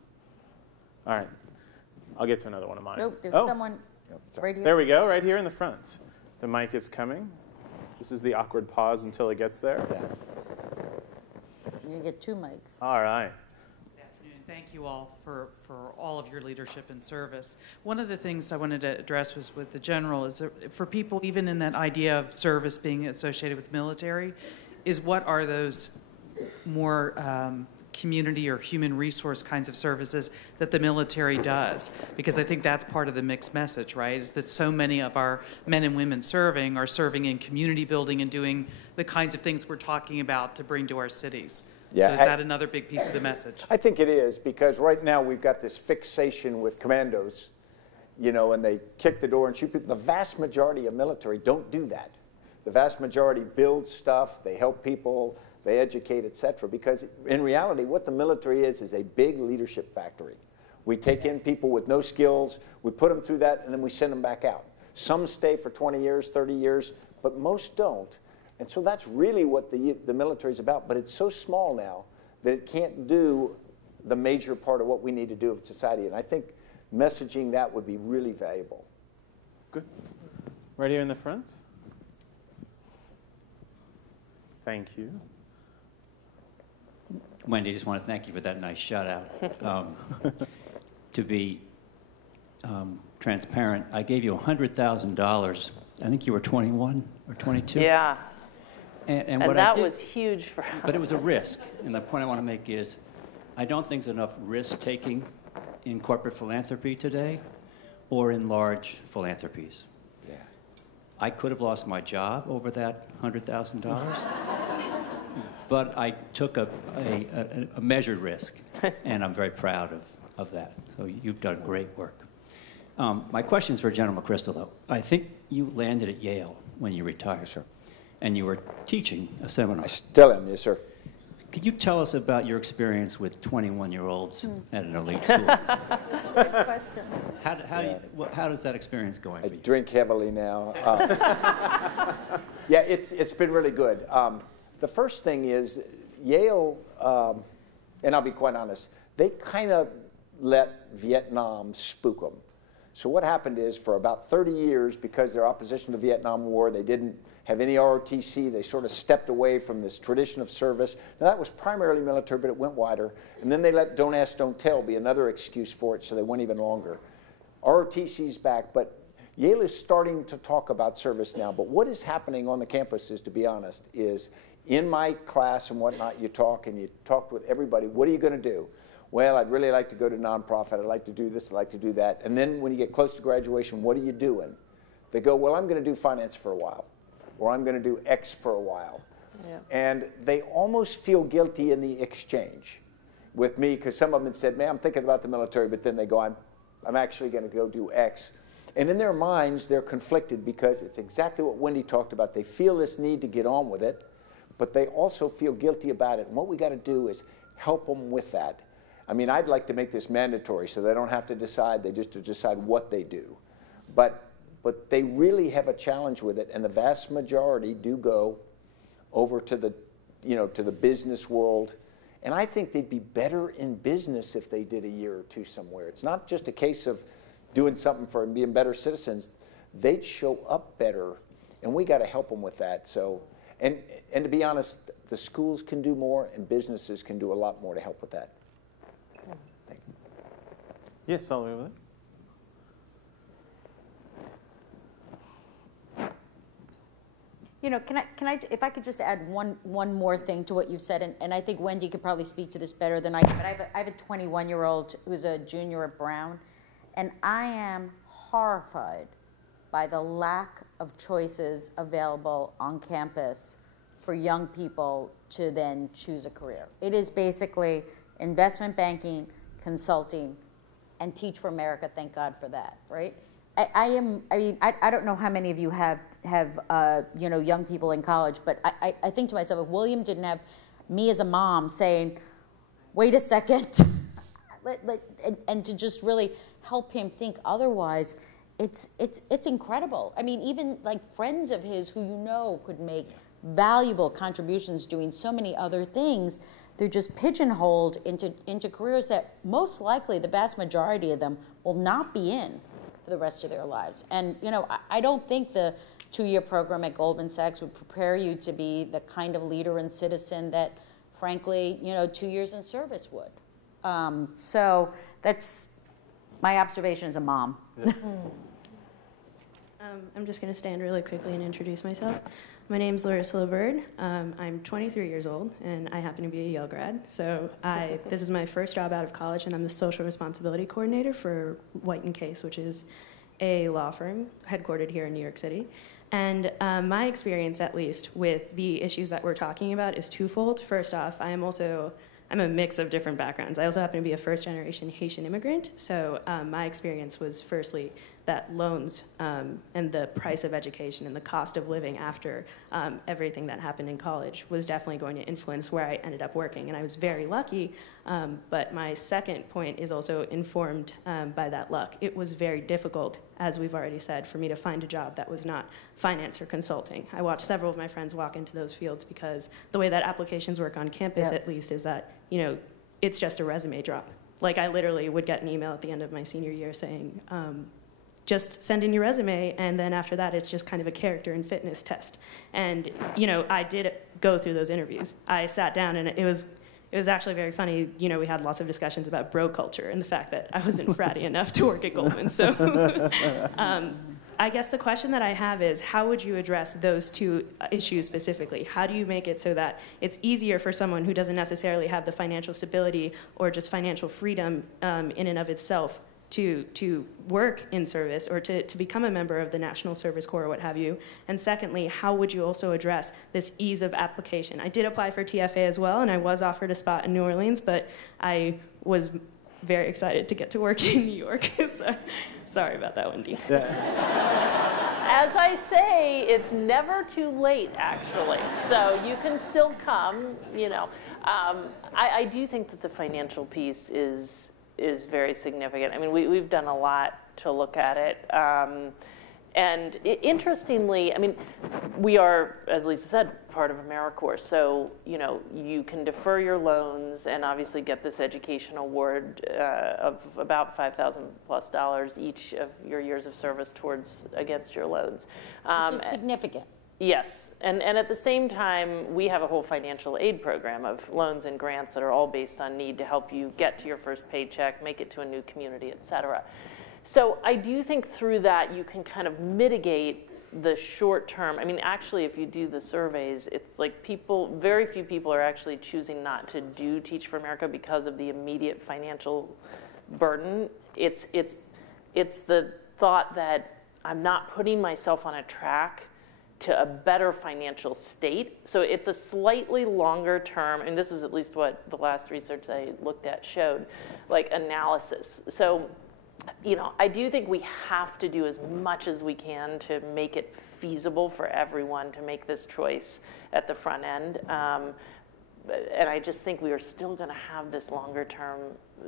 All right. I'll get to another one of mine. Nope, there's someone right here. There we go, right here in the front. The mic is coming. This is the awkward pause until it gets there. You get 2 mics. All right. Good afternoon. Thank you all for all of your leadership and service. One of the things I wanted to address was with the general is for people, even in that idea of service being associated with military, is what are those more community or human resource kinds of services that the military does? Because I think that's part of the mixed message, right? Is that so many of our men and women serving are serving in community building and doing the kinds of things we're talking about to bring to our cities. Yeah, so is that another big piece of the message? I think it is, because right now we've got this fixation with commandos, you know, and they kick the door and shoot people. The vast majority of military don't do that. The vast majority build stuff, they help people, they educate, et cetera, because in reality, what the military is a big leadership factory. We take in people with no skills, we put them through that, and then we send them back out. Some stay for 20 years, 30 years, but most don't. And so that's really what the military is about, but it's so small now that it can't do the major part of what we need to do of society. And I think messaging that would be really valuable. Good. Right here in the front. Thank you. Wendy, I just want to thank you for that nice shout out. To be transparent, I gave you $100,000. I think you were 21 or 22. Yeah. And what that was huge for us. But it was a risk. And the point I want to make is, I don't think there's enough risk-taking in corporate philanthropy today or in large philanthropies. Yeah. I could have lost my job over that $100,000. But I took a measured risk, and I'm very proud of that. So you've done great work. My question is for General McChrystal, though. I think you landed at Yale when you retired. Sure. and you were teaching a seminar. I still am, yes, sir. Could you tell us about your experience with 21-year-olds at an elite school? Good question. How does that experience going I for you? drink heavily now. Yeah, it's been really good. The first thing is Yale, and I'll be quite honest, they kind of let Vietnam spook them. So what happened is for about 30 years, because their opposition to the Vietnam War, they didn't have any ROTC. They sort of stepped away from this tradition of service. Now that was primarily military, but it went wider. And then they let don't ask, don't tell be another excuse for it, so they went even longer. ROTC's back, but Yale is starting to talk about service now. But what is happening on the campus is, to be honest, is in my class and whatnot, you talk with everybody. What are you going to do? Well, I'd really like to go to nonprofit. I'd like to do this. I'd like to do that. And then when you get close to graduation, what are you doing? They go, well, I'm going to do finance for a while, or I'm going to do X for a while. Yeah. And they almost feel guilty in the exchange with me, because some of them said, man, I'm thinking about the military, but then they go, I'm actually going to go do X. And in their minds, they're conflicted, because it's exactly what Wendy talked about. They feel this need to get on with it, but they also feel guilty about it. And what we got to do is help them with that. I mean, I'd like to make this mandatory so they don't have to decide, they just to decide what they do. But they really have a challenge with it, and the vast majority do go over to the, to the business world. And I think they'd be better in business if they did a year or two somewhere. It's not just a case of doing something for and being better citizens. They'd show up better, and we got to help them with that. So, and to be honest, the schools can do more, and businesses can do a lot more to help with that. Thank you. Yes, all the way over there. Can I, if I could just add one more thing to what you've said, and I think Wendy could probably speak to this better than I can, but I have a 21-year-old who's a junior at Brown, and I am horrified by the lack of choices available on campus for young people to then choose a career. It is basically investment banking, consulting, and Teach for America, thank God for that, right? I don't know how many of you have young people in college, but I think to myself, if William didn't have me as a mom saying, wait a second, and to just really help him think otherwise, it's incredible. I mean, even like friends of his who could make valuable contributions doing so many other things, they're just pigeonholed into careers that most likely the vast majority of them will not be in for the rest of their lives. And I don't think the 2-year program at Goldman Sachs would prepare you to be the kind of leader and citizen that, frankly, 2 years in service would. So that's my observation as a mom. Yeah. I'm just going to stand really quickly and introduce myself. My name's Larissa LeBird. I'm 23 years old, and I happen to be a Yale grad. So this is my first job out of college, and I'm the social responsibility coordinator for White & Case, which is a law firm headquartered here in New York City. And my experience, at least, with the issues that we're talking about is twofold. First off, I'm a mix of different backgrounds. I also happen to be a first-generation Haitian immigrant, so my experience was firstly that loans and the price of education and the cost of living after everything that happened in college was definitely going to influence where I ended up working, and I was very lucky, but my second point is also informed by that luck. It was very difficult, as we've already said, for me to find a job that was not finance or consulting. I watched several of my friends walk into those fields because the way that applications work on campus, at least, is that it's just a resume drop. Like, I literally would get an email at the end of my senior year saying, just send in your resume, and then after that, it's just kind of a character and fitness test. And, I did go through those interviews. I sat down, and it was actually very funny. We had lots of discussions about bro culture and the fact that I wasn't fratty enough to work at Goldman. So I guess the question that I have is, how would you address those two issues specifically? How do you make it so that it's easier for someone who doesn't necessarily have the financial stability or just financial freedom in and of itself to work in service or to become a member of the National Service Corps or what have you? And secondly, how would you also address this ease of application? I did apply for TFA as well, and I was offered a spot in New Orleans, but I was very excited to get to work in New York. So, sorry about that, Wendy. Yeah. as I say, it's never too late, actually. So you can still come, you know. I do think that the financial piece is very significant. I mean, we've done a lot to look at it. And interestingly, I mean, we are, as Lisa said, part of AmeriCorps. So, you know, you can defer your loans and obviously get this education award of about $5,000+ each of your years of service towards against your loans. Which is significant. Yes, and at the same time, we have a whole financial aid program of loans and grants that are all based on need to help you get to your first paycheck, make it to a new community, et cetera. So I do think through that you can kind of mitigate the short term. I mean, actually, if you do the surveys, it's like very few people are actually choosing not to do Teach for America because of the immediate financial burden. It's the thought that I'm not putting myself on a track to a better financial state. So it's a slightly longer term, and this is at least what the last research I looked at showed, like analysis. So, you know, I do think we have to do as much as we can to make it feasible for everyone to make this choice at the front end. And I just think we are still going to have this longer term,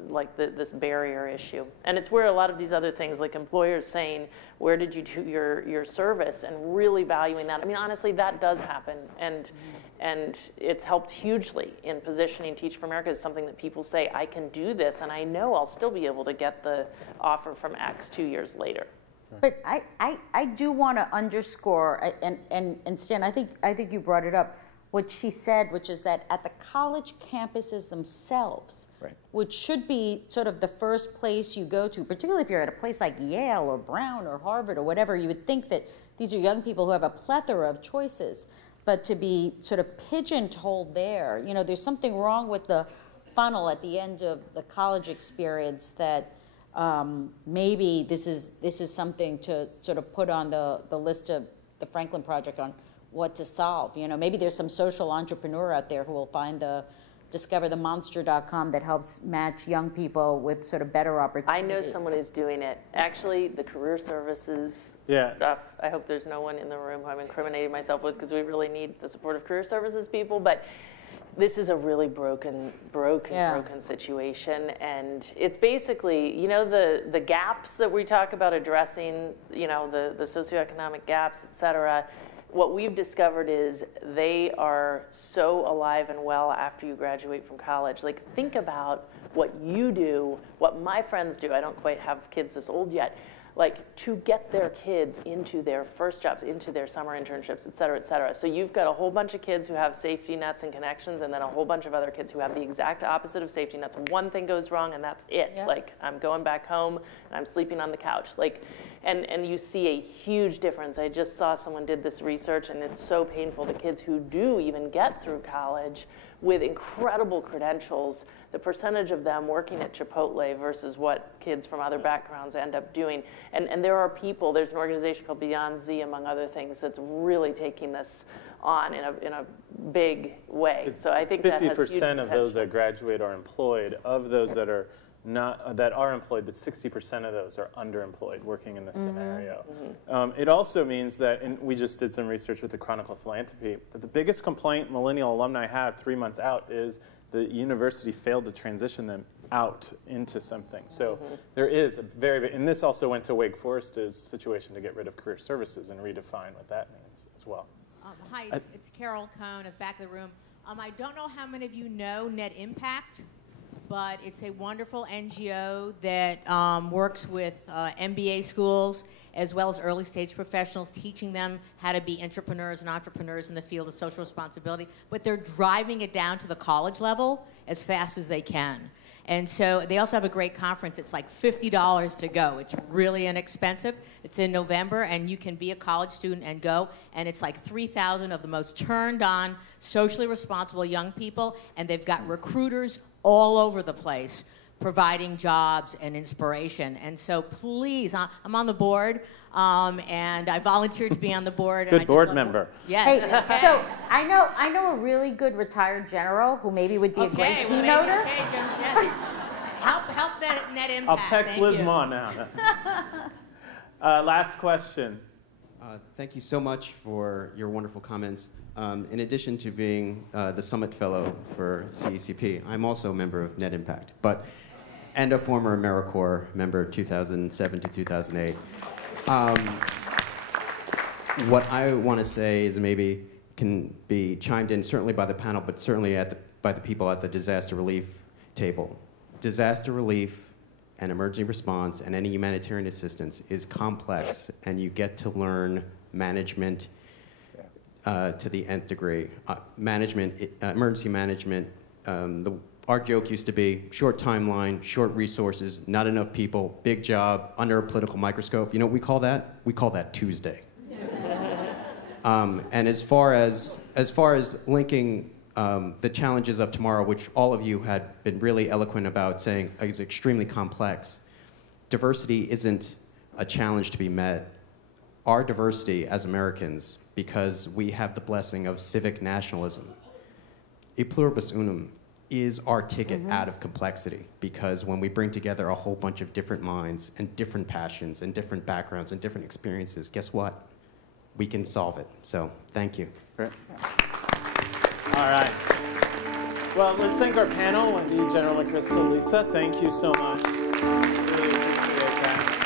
like this barrier issue. And it's where a lot of these other things, like employers saying, where did you do your service, and really valuing that. I mean, honestly, that does happen. And it's helped hugely in positioning Teach for America as something that people say, I can do this, and I know I'll still be able to get the offer from X 2 years later. But I do want to underscore, and Stan, I think you brought it up, what she said, which is that at the college campuses themselves, right, which should be sort of the first place you go to, particularly if you're at a place like Yale or Brown or Harvard or whatever, you would think that these are young people who have a plethora of choices, but to be sort of pigeonholed there, you know, there's something wrong with the funnel at the end of the college experience that maybe this is something to sort of put on the list of the Franklin Project on what to solve. You know, maybe there's some social entrepreneur out there who will find discoverthemonster.com that helps match young people with sort of better opportunities. I know someone who's doing it. Actually, the career services stuff, I hope there's no one in the room who I'm incriminating myself with, because we really need the support of career services people, but this is a really broken situation. And it's basically, you know, the gaps that we talk about addressing, you know, the socioeconomic gaps, et cetera. What we've discovered is they are so alive and well after you graduate from college. Like, think about what you do, what my friends do. I don't quite have kids this old yet. Like, to get their kids into their first jobs, into their summer internships, et cetera, et cetera. So you've got a whole bunch of kids who have safety nets and connections, and then a whole bunch of other kids who have the exact opposite of safety nets. One thing goes wrong, and that's it. Yep. Like, I'm going back home, and I'm sleeping on the couch. Like, and you see a huge difference. I just saw someone did this research, and it's so painful. The kids who do even get through college with incredible credentials, the percentage of them working at Chipotle versus what kids from other backgrounds end up doing. And there are people, there's an organization called Beyond Z, among other things, that's really taking this on in a big way. So I think 50% of those that graduate are employed. Of those that are employed, that 60% of those are underemployed, working in this scenario. It also means that, and we just did some research with the Chronicle of Philanthropy, that the biggest complaint millennial alumni have 3 months out is the university failed to transition them out into something. So there is a very, and this also went to Wake Forest's situation to get rid of career services and redefine what that means as well. Hi, it's Carol Cohn at the back of the room. I don't know how many of you know Net Impact, but it's a wonderful NGO that works with MBA schools as well as early stage professionals, teaching them how to be entrepreneurs and entrepreneurs in the field of social responsibility. But they're driving it down to the college level as fast as they can. And so they also have a great conference. It's like $50 to go. It's really inexpensive. It's in November, and you can be a college student and go. And it's like 3,000 of the most turned on, socially responsible young people, and they've got recruiters all over the place providing jobs and inspiration. And so please, I'm on the board, and I volunteered to be on the board. Good board member. Hey, Yes. Okay. so I know a really good retired general who maybe would be a great keynoter. Okay, yes. Help that Net Impact. I'll text Liz Ma now. Last question. Thank you so much for your wonderful comments. In addition to being the Summit Fellow for CECP, I'm also a member of Net Impact, and a former AmeriCorps member 2007 to 2008. What I want to say is maybe can be chimed in certainly by the panel, but certainly by the people at the disaster relief table. Disaster relief and emergency response and any humanitarian assistance is complex, and you get to management to the nth degree. Emergency management, our joke used to be short timeline, short resources, not enough people, big job, under a political microscope. You know what we call that? We call that Tuesday. And as far as linking the challenges of tomorrow, which all of you had been really eloquent about saying is extremely complex, diversity isn't a challenge to be met. Our diversity as Americans, because we have the blessing of civic nationalism, e pluribus unum, is our ticket out of complexity, because when we bring together a whole bunch of different minds and different passions and different backgrounds and different experiences, guess what? We can solve it. So, thank you. Great. All right. Well, let's thank our panel, Wendy, General McChrystal, Lisa. Thank you so much. Really appreciate that.